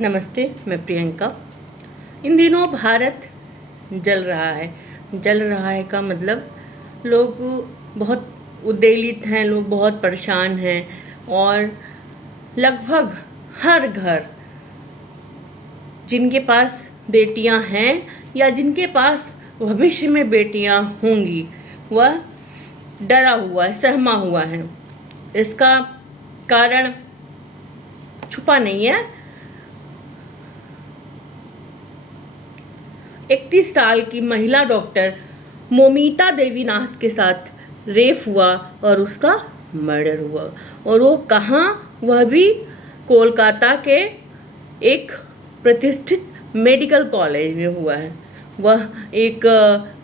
नमस्ते, मैं प्रियंका। इन दिनों भारत जल रहा है। जल रहा है का मतलब लोग बहुत उद्वेलित हैं, लोग बहुत परेशान हैं और लगभग हर घर जिनके पास बेटियां हैं या जिनके पास भविष्य में बेटियां होंगी वह डरा हुआ है, सहमा हुआ है। इसका कारण छुपा नहीं है। 31 साल की महिला डॉक्टर मोमिता देवीनाथ के साथ रेप हुआ और उसका मर्डर हुआ। और वो कहाँ? वह भी कोलकाता के एक प्रतिष्ठित मेडिकल कॉलेज में हुआ है। वह एक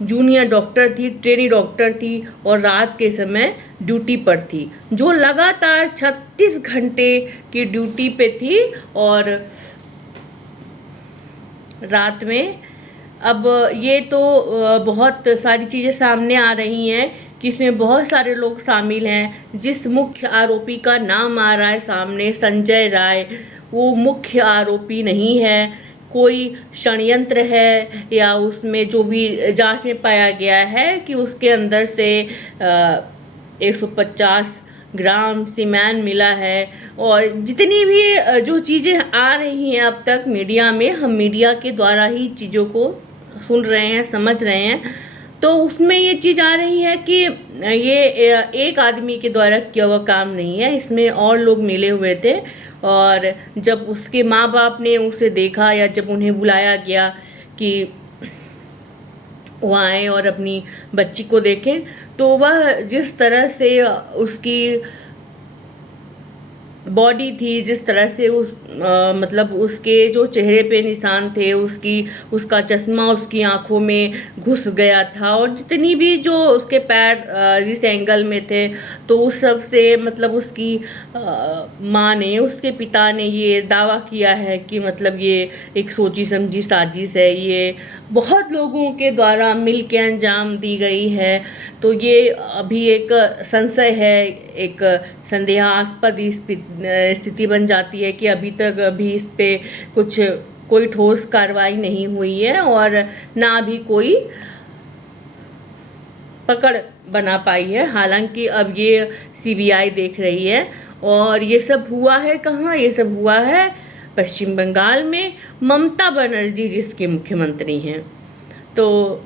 जूनियर डॉक्टर थी, ट्रेनी डॉक्टर थी और रात के समय ड्यूटी पर थी, जो लगातार 36 घंटे की ड्यूटी पे थी। और रात में अब ये तो बहुत सारी चीज़ें सामने आ रही हैं कि इसमें बहुत सारे लोग शामिल हैं। जिस मुख्य आरोपी का नाम आ रहा है सामने, संजय राय, वो मुख्य आरोपी नहीं है। कोई षड्यंत्र है या उसमें जो भी जांच में पाया गया है कि उसके अंदर से 150 ग्राम सीमेंट मिला है। और जितनी भी जो चीज़ें आ रही हैं अब तक मीडिया में, हम मीडिया के द्वारा ही चीज़ों को सुन रहे हैं, समझ रहे हैं। तो उसमें ये चीज़ आ रही है कि ये एक आदमी के द्वारा किया हुआ काम नहीं है, इसमें और लोग मिले हुए थे। और जब उसके माँ बाप ने उसे देखा या जब उन्हें बुलाया गया कि वो आए और अपनी बच्ची को देखें, तो वह जिस तरह से उसकी बॉडी थी, जिस तरह से मतलब उसके जो चेहरे पे निशान थे, उसका चश्मा उसकी आंखों में घुस गया था और जितनी भी जो उसके पैर जिस एंगल में थे, तो उस सब से मतलब उसकी माँ ने, उसके पिता ने ये दावा किया है कि मतलब ये एक सोची समझी साजिश है, ये बहुत लोगों के द्वारा मिल के अंजाम दी गई है। तो ये अभी एक संशय है, एक संदेहास्पद स्थिति बन जाती है कि अभी तक अभी इस पे कोई ठोस कार्रवाई नहीं हुई है और ना भी कोई पकड़ बना पाई है। हालांकि अब ये सीबीआई देख रही है। और ये सब हुआ है कहाँ? ये सब हुआ है पश्चिम बंगाल में, ममता बनर्जी जिसके मुख्यमंत्री हैं। तो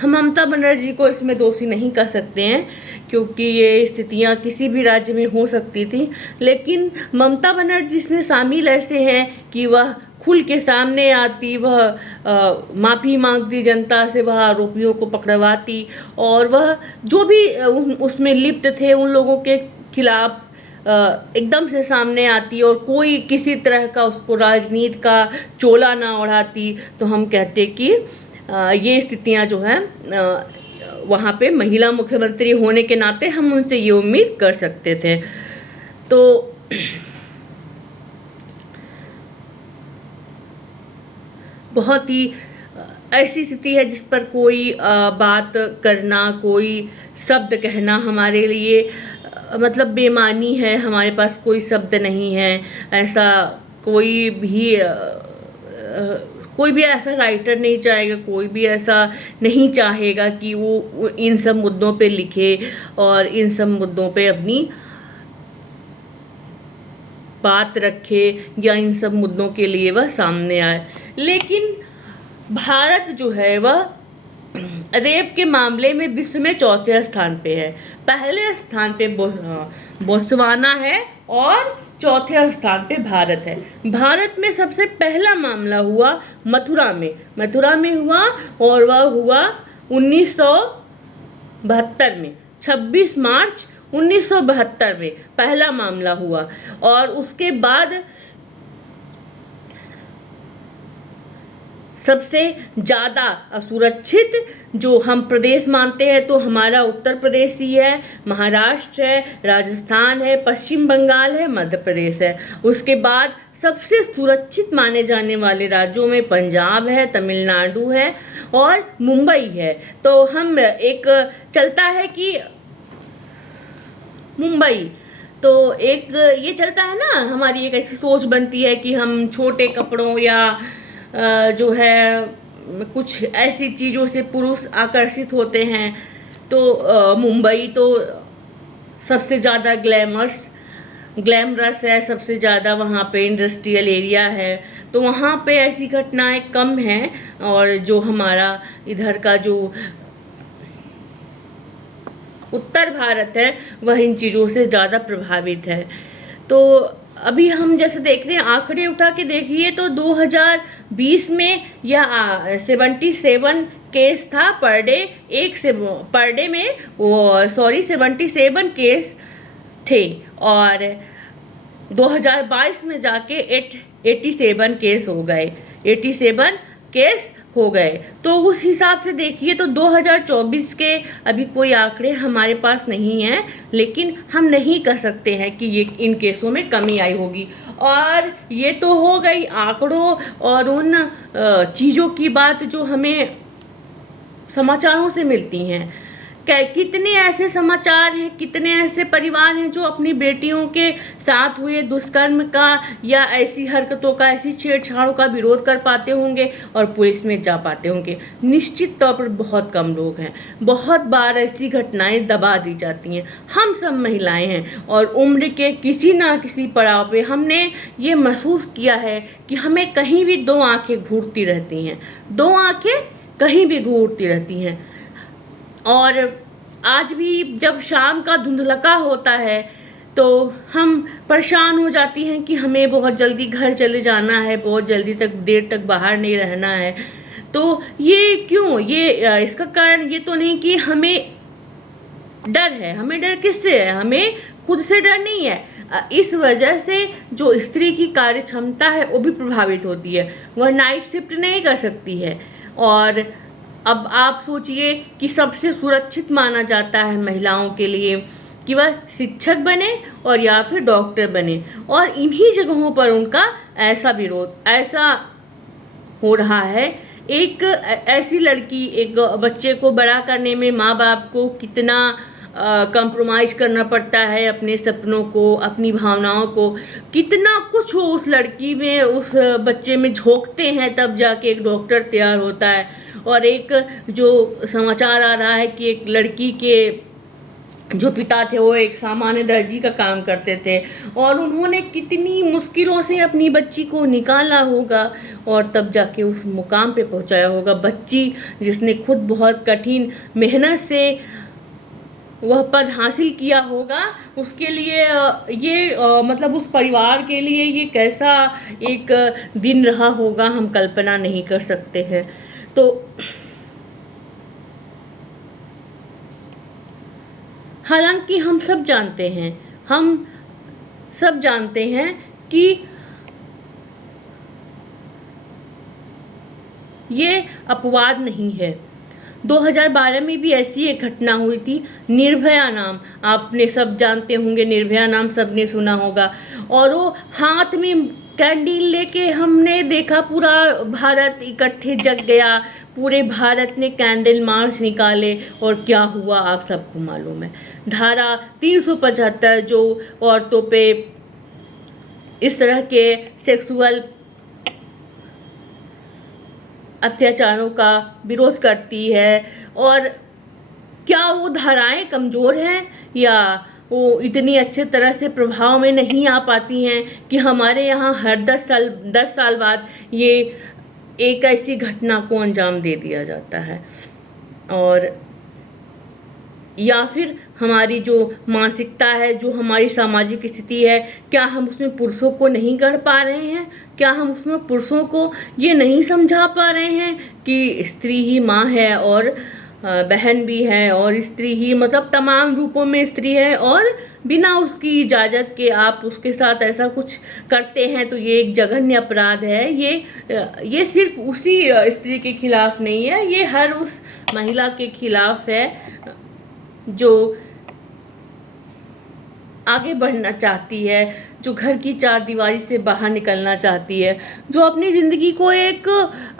हम ममता बनर्जी को इसमें दोषी नहीं कर सकते हैं, क्योंकि ये स्थितियां किसी भी राज्य में हो सकती थी। लेकिन ममता बनर्जी इसमें शामिल ऐसे हैं कि वह खुल के सामने आती, वह माफ़ी मांगती जनता से, वह आरोपियों को पकड़वाती और वह जो भी उसमें लिप्त थे उन लोगों के खिलाफ एकदम से सामने आती और कोई किसी तरह का उसको राजनीति का चोला ना ओढ़ाती। तो हम कहते कि ये स्थितियां जो हैं वहाँ पे महिला मुख्यमंत्री होने के नाते हम उनसे ये उम्मीद कर सकते थे। तो बहुत ही ऐसी स्थिति है जिस पर कोई बात करना, कोई शब्द कहना हमारे लिए मतलब बेमानी है। हमारे पास कोई शब्द नहीं है। ऐसा कोई भी ऐसा राइटर नहीं चाहेगा, कोई भी ऐसा नहीं चाहेगा कि वो इन सब मुद्दों पे लिखे और इन सब मुद्दों पे अपनी बात रखे या इन सब मुद्दों के लिए वह सामने आए। लेकिन भारत जो है वह रेप के मामले में विश्व में चौथे स्थान पे है। पहले स्थान पे बोत्सवाना है और चौथे स्थान पे भारत है। भारत में सबसे पहला मामला हुआ मथुरा में हुआ और वह हुआ 1972 में, 26 मार्च 1972 में पहला मामला हुआ। और उसके बाद सबसे ज़्यादा असुरक्षित जो हम प्रदेश मानते हैं तो हमारा उत्तर प्रदेश ही है, महाराष्ट्र है, राजस्थान है, पश्चिम बंगाल है, मध्य प्रदेश है। उसके बाद सबसे सुरक्षित माने जाने वाले राज्यों में पंजाब है, तमिलनाडु है और मुंबई है। तो हम एक चलता है कि मुंबई तो एक ये चलता है ना, हमारी एक ऐसी सोच बनती है कि हम छोटे कपड़ों या जो है कुछ ऐसी चीज़ों से पुरुष आकर्षित होते हैं। तो मुंबई तो सबसे ज़्यादा ग्लैमरस है, सबसे ज़्यादा वहाँ पे इंडस्ट्रियल एरिया है, तो वहाँ पे ऐसी घटनाएं कम हैं। और जो हमारा इधर का जो उत्तर भारत है वह इन चीज़ों से ज़्यादा प्रभावित है। तो अभी हम जैसे देख रहे हैं, आंकड़े उठा के देखिए तो 2020 में यह 77 केस था पर डे। पर डे में वो 77 केस थे, और 2022 में जाके 87 केस हो गए, 87 केस हो गए। तो उस हिसाब से देखिए तो 2024 के अभी कोई आंकड़े हमारे पास नहीं हैं, लेकिन हम नहीं कह सकते हैं कि ये इन केसों में कमी आई होगी। और ये तो हो गई आंकड़ों और उन चीज़ों की बात जो हमें समाचारों से मिलती हैं। कितने ऐसे समाचार हैं, कितने ऐसे परिवार हैं जो अपनी बेटियों के साथ हुए दुष्कर्म का या ऐसी हरकतों का, ऐसी छेड़छाड़ों का विरोध कर पाते होंगे और पुलिस में जा पाते होंगे। निश्चित तौर पर बहुत कम लोग हैं। बहुत बार ऐसी घटनाएं दबा दी जाती हैं। हम सब महिलाएं हैं और उम्र के किसी ना किसी पड़ाव पे हमने ये महसूस किया है कि हमें कहीं भी दो आंखें घूरती रहती हैं, दो आंखें कहीं भी घूरती रहती हैं। और आज भी जब शाम का धुंधलका होता है तो हम परेशान हो जाती हैं कि हमें बहुत जल्दी घर चले जाना है, बहुत जल्दी तक देर तक बाहर नहीं रहना है। तो ये क्यों? ये इसका कारण ये तो नहीं कि हमें डर है। हमें डर किससे है? हमें खुद से डर नहीं है। इस वजह से जो स्त्री की कार्य क्षमता है वो भी प्रभावित होती है। वह नाइट शिफ्ट नहीं कर सकती है। और अब आप सोचिए कि सबसे सुरक्षित माना जाता है महिलाओं के लिए कि वह शिक्षक बने और या फिर डॉक्टर बने, और इन्हीं जगहों पर उनका ऐसा विरोध ऐसा हो रहा है। एक ऐसी लड़की, एक बच्चे को बड़ा करने में माँ बाप को कितना कंप्रोमाइज़ करना पड़ता है, अपने सपनों को, अपनी भावनाओं को, कितना कुछ हो उस लड़की में, उस बच्चे में झोंकते हैं, तब जाके एक डॉक्टर तैयार होता है। और एक जो समाचार आ रहा है कि एक लड़की के जो पिता थे वो एक सामान्य दर्जी का काम करते थे, और उन्होंने कितनी मुश्किलों से अपनी बच्ची को निकाला होगा और तब जाके उस मुकाम पे पहुंचाया होगा। बच्ची जिसने खुद बहुत कठिन मेहनत से वह पद हासिल किया होगा, उसके लिए ये मतलब उस परिवार के लिए ये कैसा एक दिन रहा होगा, हम कल्पना नहीं कर सकते हैं। तो हालांकि हम सब जानते हैं कि ये अपवाद नहीं है। 2012 में भी ऐसी एक घटना हुई थी, निर्भया नाम, आपने सब जानते होंगे, निर्भया नाम सबने सुना होगा। और वो हाथ में कैंडल लेके हमने देखा, पूरा भारत इकट्ठे जग गया, पूरे भारत ने कैंडल मार्च निकाले, और क्या हुआ आप सबको मालूम है। धारा 375 जो औरतों पे इस तरह के सेक्सुअल अत्याचारों का विरोध करती है, और क्या वो धाराएं कमज़ोर हैं या वो इतनी अच्छे तरह से प्रभाव में नहीं आ पाती हैं कि हमारे यहाँ हर 10 साल बाद ये एक ऐसी घटना को अंजाम दे दिया जाता है। और या फिर हमारी जो मानसिकता है, जो हमारी सामाजिक स्थिति है, क्या हम उसमें पुरुषों को नहीं गढ़ पा रहे हैं? क्या हम उसमें पुरुषों को ये नहीं समझा पा रहे हैं कि स्त्री ही माँ है और बहन भी है, और स्त्री ही मतलब तमाम रूपों में स्त्री है, और बिना उसकी इजाज़त के आप उसके साथ ऐसा कुछ करते हैं तो ये एक जघन्य अपराध है। ये सिर्फ उसी स्त्री के खिलाफ नहीं है, ये हर उस महिला के खिलाफ है जो आगे बढ़ना चाहती है, जो घर की चार दीवारी से बाहर निकलना चाहती है, जो अपनी ज़िंदगी को एक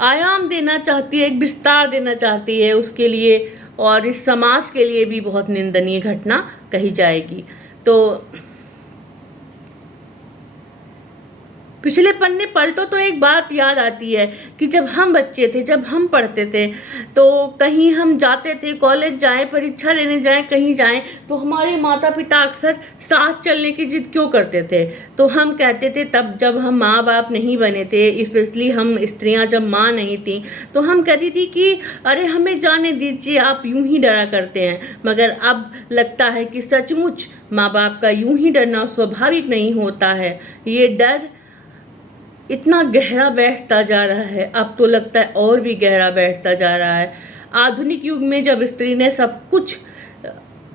आयाम देना चाहती है, एक विस्तार देना चाहती है, उसके लिए और इस समाज के लिए भी बहुत निंदनीय घटना कही जाएगी। तो पिछले पन्ने पलटो तो एक बात याद आती है कि जब हम बच्चे थे, जब हम पढ़ते थे, तो कहीं हम जाते थे, कॉलेज जाएं, परीक्षा देने जाएं, कहीं जाएं, तो हमारे माता पिता अक्सर साथ चलने की जिद क्यों करते थे? तो हम कहते थे, तब जब हम माँ बाप नहीं बने थे, स्पेशली हम स्त्रियां जब माँ नहीं थी, तो हम कहती थी कि अरे हमें जाने दीजिए, आप यूं ही डरा करते हैं। मगर अब लगता है कि सचमुच माँ बाप का यूं ही डरना स्वाभाविक नहीं होता है। ये डर इतना गहरा बैठता जा रहा है, अब तो लगता है और भी गहरा बैठता जा रहा है। आधुनिक युग में जब स्त्री ने सब कुछ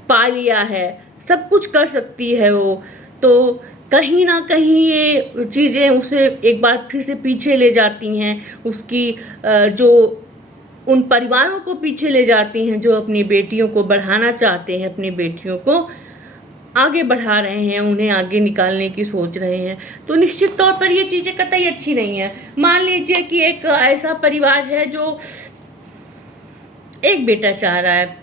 पा लिया है, सब कुछ कर सकती है वो, तो कहीं ना कहीं ये चीज़ें उसे एक बार फिर से पीछे ले जाती हैं, उसकी जो उन परिवारों को पीछे ले जाती हैं जो अपनी बेटियों को बढ़ाना चाहते हैं, अपनी बेटियों को आगे बढ़ा रहे हैं, उन्हें आगे निकालने की सोच रहे हैं। तो निश्चित तौर पर ये चीज़ें कतई अच्छी नहीं है। मान लीजिए कि एक ऐसा परिवार है जो एक बेटा चाह रहा है,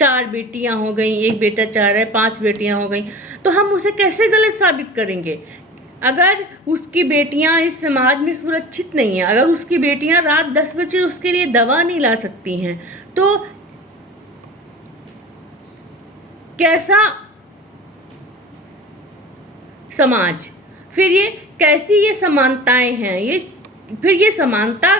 4 बेटियां हो गई, एक बेटा चाह रहा है 5 बेटियां हो गई, तो हम उसे कैसे गलत साबित करेंगे? अगर उसकी बेटियां इस समाज में सुरक्षित नहीं है, अगर उसकी बेटियां रात 10 बजे उसके लिए दवा नहीं ला सकती हैं, तो कैसा समाज? फिर ये कैसी ये समानताएं हैं? ये फिर ये समानता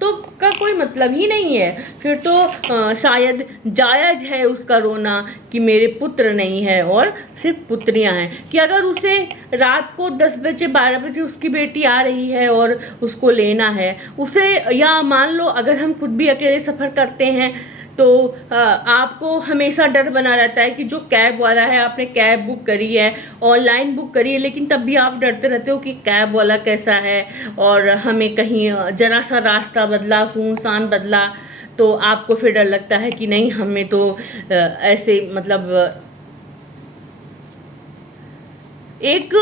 तो का कोई मतलब ही नहीं है। फिर तो शायद जायज है उसका रोना कि मेरे पुत्र नहीं है और सिर्फ पुत्रियां हैं। कि अगर उसे रात को 10 बजे 12 बजे उसकी बेटी आ रही है और उसको लेना है उसे, या मान लो अगर हम खुद भी अकेले सफ़र करते हैं, तो आपको हमेशा डर बना रहता है कि जो कैब वाला है, आपने कैब बुक करी है, ऑनलाइन बुक करी है, लेकिन तब भी आप डरते रहते हो कि कैब वाला कैसा है, और हमें कहीं जरा सा रास्ता बदला, सुनसान बदला, तो आपको फिर डर लगता है कि नहीं, हमें तो ऐसे मतलब एक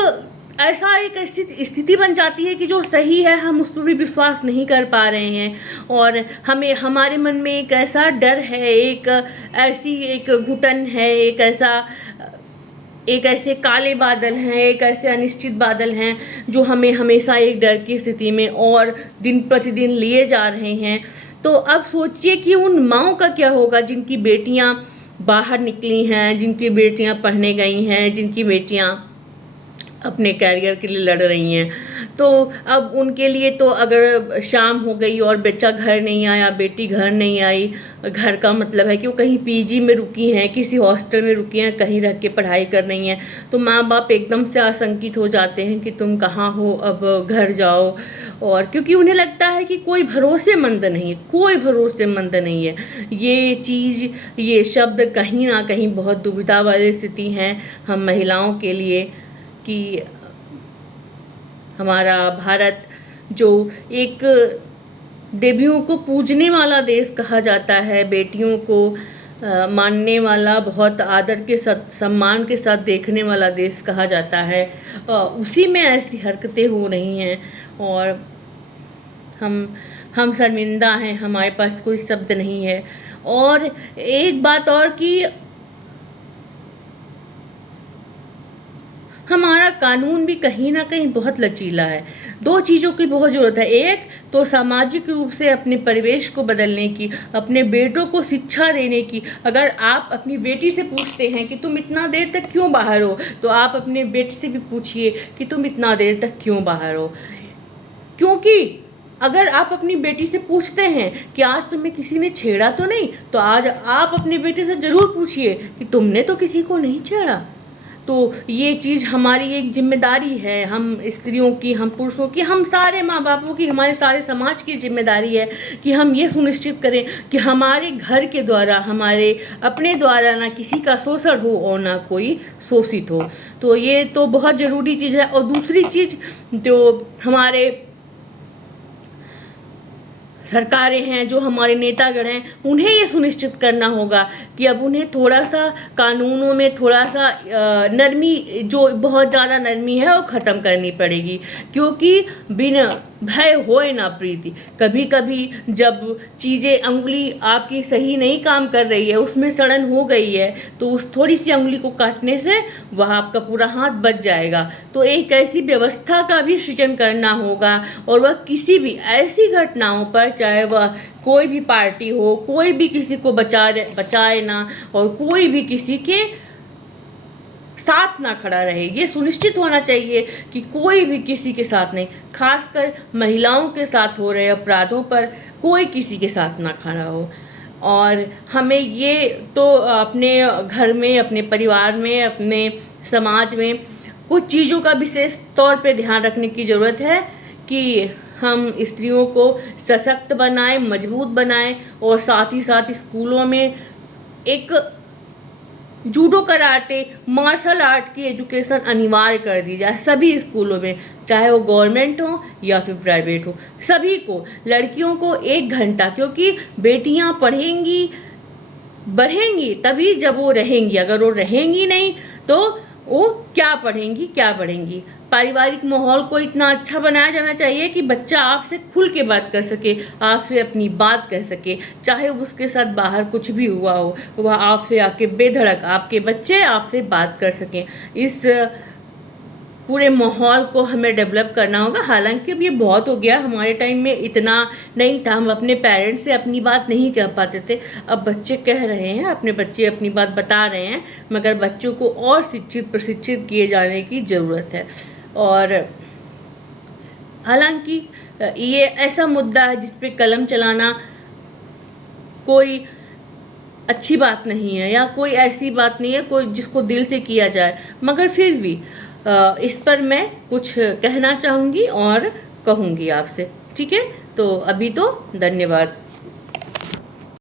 ऐसा एक ऐसी स्थिति बन जाती है कि जो सही है हम उस पर भी विश्वास नहीं कर पा रहे हैं, और हमें हमारे मन में एक ऐसा डर है, एक ऐसी एक घुटन है, एक ऐसे काले बादल हैं, एक ऐसे अनिश्चित बादल हैं जो हमें हमेशा एक डर की स्थिति में और दिन प्रतिदिन लिए जा रहे हैं। तो अब सोचिए कि उन माँओं का क्या होगा जिनकी बेटियां बाहर निकली हैं, जिनकी बेटियां पढ़ने गई हैं, जिनकी बेटियां अपने कैरियर के लिए लड़ रही हैं। तो अब उनके लिए तो अगर शाम हो गई और बच्चा घर नहीं आया, बेटी घर नहीं आई, घर का मतलब है कि वो कहीं पीजी में रुकी हैं, किसी हॉस्टल में रुकी हैं, कहीं रह के पढ़ाई कर रही हैं, तो माँ बाप एकदम से आशंकित हो जाते हैं कि तुम कहाँ हो, अब घर जाओ। और क्योंकि उन्हें लगता है कि कोई भरोसेमंद नहीं, कोई भरोसेमंद नहीं है। ये चीज़, ये शब्द कहीं ना कहीं बहुत दुविधा वाली स्थिति है हम महिलाओं के लिए, कि हमारा भारत जो एक देवियों को पूजने वाला देश कहा जाता है, बेटियों को मानने वाला, बहुत आदर के साथ, सम्मान के साथ देखने वाला देश कहा जाता है, उसी में ऐसी हरकतें हो रही हैं। और हम शर्मिंदा हैं, हमारे पास कोई शब्द नहीं है। और एक बात और कि हमारा कानून भी कहीं ना कहीं बहुत लचीला है। 2 चीज़ों की बहुत ज़रूरत है। एक तो सामाजिक रूप से अपने परिवेश को बदलने की, अपने बेटों को शिक्षा देने की। अगर आप अपनी बेटी से पूछते हैं कि तुम इतना देर तक क्यों बाहर हो, तो आप अपने बेटे से भी पूछिए कि तुम इतना देर तक क्यों बाहर हो। क्योंकि अगर आप अपनी बेटी से पूछते हैं कि आज तुम्हें किसी ने छेड़ा तो नहीं, तो आज आप अपने बेटे से ज़रूर पूछिए कि तुमने तो किसी को नहीं छेड़ा। तो ये चीज़ हमारी एक जिम्मेदारी है, हम स्त्रियों की, हम पुरुषों की, हम सारे माँ बापों की, हमारे सारे समाज की जिम्मेदारी है कि हम ये सुनिश्चित करें कि हमारे घर के द्वारा, हमारे अपने द्वारा ना किसी का शोषण हो और ना कोई शोषित हो। तो ये तो बहुत ज़रूरी चीज़ है। और दूसरी चीज़ जो हमारे सरकारें हैं, जो हमारे नेतागण हैं, उन्हें ये सुनिश्चित करना होगा कि अब उन्हें थोड़ा सा कानूनों में थोड़ा सा नरमी, जो बहुत ज़्यादा नरमी है, वो ख़त्म करनी पड़ेगी। क्योंकि बिना भय होए ना प्रीति, कभी कभी जब चीज़ें, अंगुली आपकी सही नहीं काम कर रही है, उसमें सड़न हो गई है, तो उस थोड़ी सी अंगुली को काटने से वह आपका पूरा हाथ बच जाएगा। तो एक ऐसी व्यवस्था का भी सृजन करना होगा, और वह किसी भी ऐसी घटनाओं पर, चाहे वह कोई भी पार्टी हो, कोई भी किसी को बचाए ना, और कोई भी किसी के साथ ना खड़ा रहे। ये सुनिश्चित होना चाहिए कि कोई भी किसी के साथ नहीं, खासकर महिलाओं के साथ हो रहे अपराधों पर कोई किसी के साथ ना खड़ा हो। और हमें ये तो अपने घर में, अपने परिवार में, अपने समाज में कुछ चीज़ों का विशेष तौर पे ध्यान रखने की ज़रूरत है कि हम स्त्रियों को सशक्त बनाएं, मजबूत बनाएं, और साथ ही साथ स्कूलों में एक जूडो, कराटे, मार्शल आर्ट की एजुकेशन अनिवार्य कर दी जाए सभी स्कूलों में, चाहे वो गवर्नमेंट हो या फिर प्राइवेट हो। सभी को, लड़कियों को 1 घंटा, क्योंकि बेटियां पढ़ेंगी बढ़ेंगी तभी जब वो रहेंगी। अगर वो रहेंगी नहीं तो वो क्या पढ़ेंगी। पारिवारिक माहौल को इतना अच्छा बनाया जाना चाहिए कि बच्चा आपसे खुल के बात कर सके, आपसे अपनी बात कह सके, चाहे उसके साथ बाहर कुछ भी हुआ हो, वह आपसे आके बेधड़क, आपके बच्चे आपसे बात कर सकें। इस पूरे माहौल को हमें डेवलप करना होगा। हालांकि अब ये बहुत हो गया, हमारे टाइम में इतना नहीं था, हम अपने पेरेंट्स से अपनी बात नहीं कह पाते थे। अब बच्चे कह रहे हैं, अपने बच्चे अपनी बात बता रहे हैं, मगर बच्चों को और शिक्षित प्रशिक्षित किए जाने की ज़रूरत है। और हालांकि ये ऐसा मुद्दा है जिस पे कलम चलाना कोई अच्छी बात नहीं है, या कोई ऐसी बात नहीं है कोई जिसको दिल से किया जाए, मगर फिर भी इस पर मैं कुछ कहना चाहूँगी और कहूँगी आपसे। ठीक है, तो अभी तो धन्यवाद।